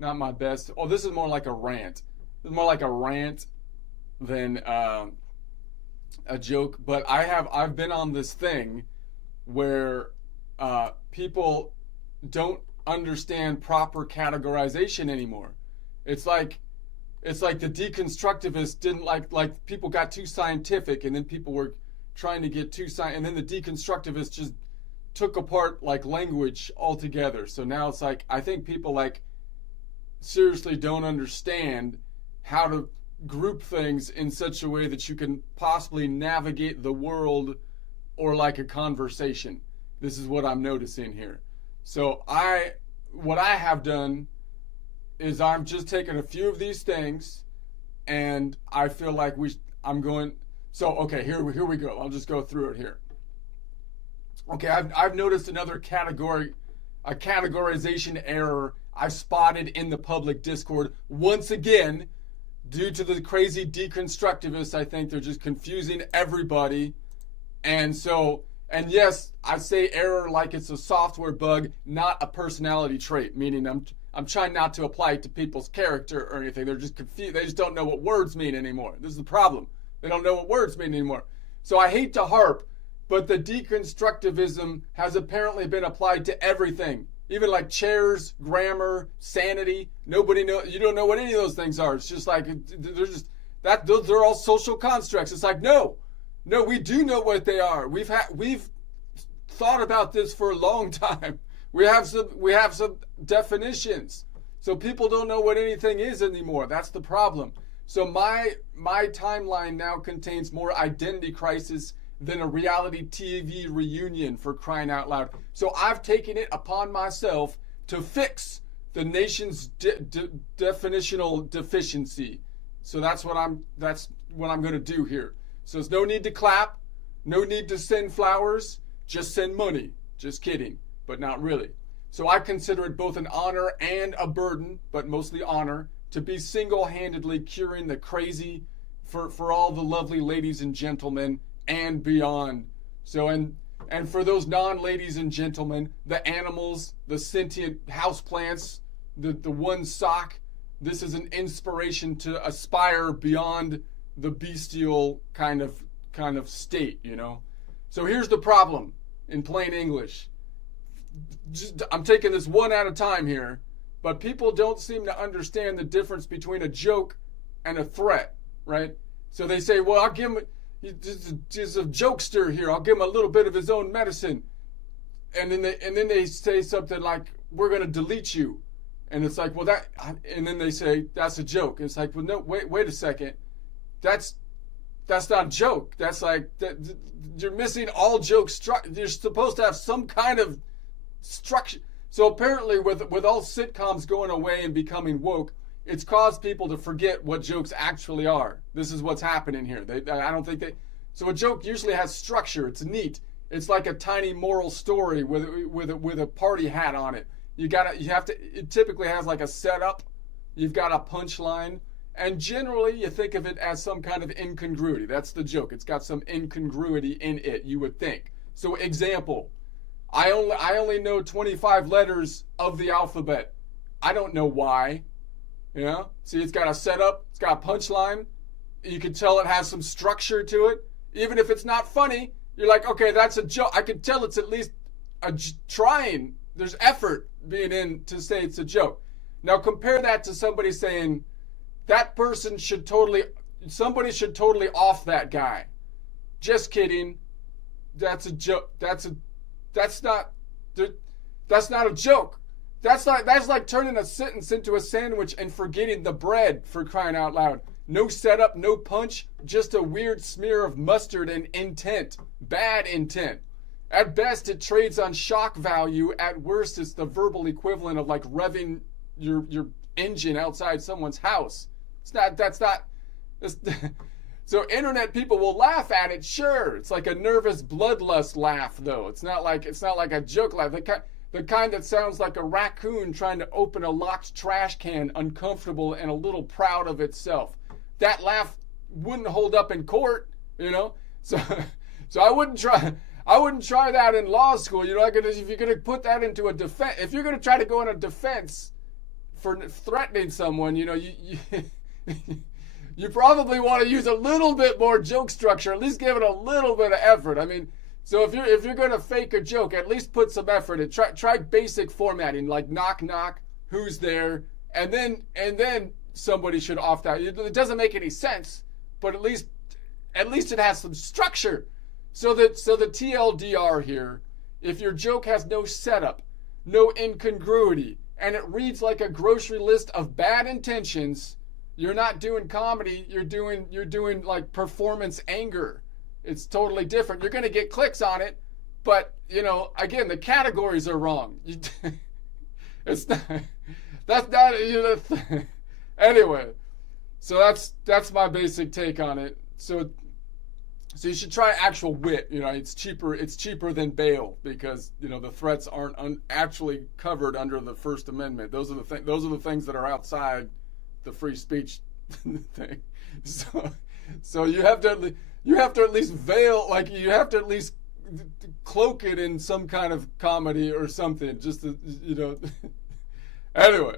not my best. Oh, this is more like a rant. This is more like a rant than a joke. But I've been on this thing where people don't understand proper categorization anymore. It's like the deconstructivists didn't like people got too scientific, and then people were trying to get too science, and then the deconstructivists just took apart like language altogether. So now it's like I think people like seriously don't understand how to group things in such a way that you can possibly navigate the world or like a conversation. This is what I'm noticing here. So what I have done is I'm just taking a few of these things, and I feel like I'm going. So okay, here we go. I'll just go through it here. Okay, I've noticed another category, a categorization error I've spotted in the public Discord once again, due to the crazy deconstructivists. I think they're just confusing everybody, and so. And yes, I say error like it's a software bug, not a personality trait, meaning I'm trying not to apply it to people's character or anything. They're just confused. They just don't know what words mean anymore. This is the problem. They don't know what words mean anymore. So I hate to harp, but the deconstructivism has apparently been applied to everything. Even like chairs, grammar, sanity. Nobody know. You don't know what any of those things are. It's just like they're just that. They're all social constructs. It's like no. No, we do know what they are. We've thought about this for a long time. We have some definitions. So people don't know what anything is anymore. That's the problem. So my timeline now contains more identity crisis than a reality TV reunion, for crying out loud. So I've taken it upon myself to fix the nation's definitional deficiency. So that's what I'm going to do here. So there's no need to clap, no need to send flowers, just send money. Just kidding, but not really. So I consider it both an honor and a burden, but mostly honor, to be single-handedly curing the crazy for all the lovely ladies and gentlemen and beyond. So and for those non-ladies and gentlemen, the animals, the sentient houseplants, the one sock, this is an inspiration to aspire beyond the bestial kind of state, you know. So here's the problem in plain English. I'm taking this one at a time here, but people don't seem to understand the difference between a joke and a threat, right? So they say, well, I'll give him, he's a jokester here. I'll give him a little bit of his own medicine. And then they say something like, we're going to delete you. And it's like, well, and then they say, that's a joke. And it's like, well, no, wait a second. That's not a joke. That's like you're missing all joke structure. You're supposed to have some kind of structure. So apparently, with all sitcoms going away and becoming woke, it's caused people to forget what jokes actually are. This is what's happening here. I don't think they. So a joke usually has structure. It's neat. It's like a tiny moral story with a party hat on it. You have to. It typically has like a setup. You've got a punchline. And generally, you think of it as some kind of incongruity. That's the joke. It's got some incongruity in it, you would think. So, example, I only know 25 letters of the alphabet. I don't know why. You know? See, it's got a setup. It's got a punchline. You can tell it has some structure to it. Even if it's not funny, you're like, okay, that's a joke. I can tell it's at least trying. There's effort being in to say it's a joke. Now, compare that to somebody saying, somebody should totally off that guy. Just kidding. That's a joke. That's not a joke. That's like turning a sentence into a sandwich and forgetting the bread, for crying out loud. No setup, no punch, just a weird smear of mustard and intent. Bad intent. At best, it trades on shock value. At worst, it's the verbal equivalent of like revving your engine outside someone's house. So internet people will laugh at it, sure. It's like a nervous bloodlust laugh, though. It's not like a joke laugh. The kind that sounds like a raccoon trying to open a locked trash can, uncomfortable and a little proud of itself. That laugh wouldn't hold up in court, you know. So I wouldn't try that in law school. You know, if you're gonna put that into a defense, if you're gonna try to go in a defense for threatening someone, you probably want to use a little bit more joke structure, at least give it a little bit of effort. I mean, so if you're going to fake a joke, at least put some effort in. Try basic formatting, like knock knock, who's there, and then somebody should opt out. It doesn't make any sense, but at least it has some structure. So the TLDR here, if your joke has no setup, no incongruity, and it reads like a grocery list of bad intentions, you're not doing comedy. You're doing like performance anger. It's totally different. You're going to get clicks on it, but again, the categories are wrong. It's not. That's not. Anyway, so that's my basic take on it. So you should try actual wit. It's cheaper. It's cheaper than bail because the threats aren't actually covered under the First Amendment. Those are the things that are outside the free speech thing. So you have to at least veil, like you have to at least cloak it in some kind of comedy or something. Just to, Anyway.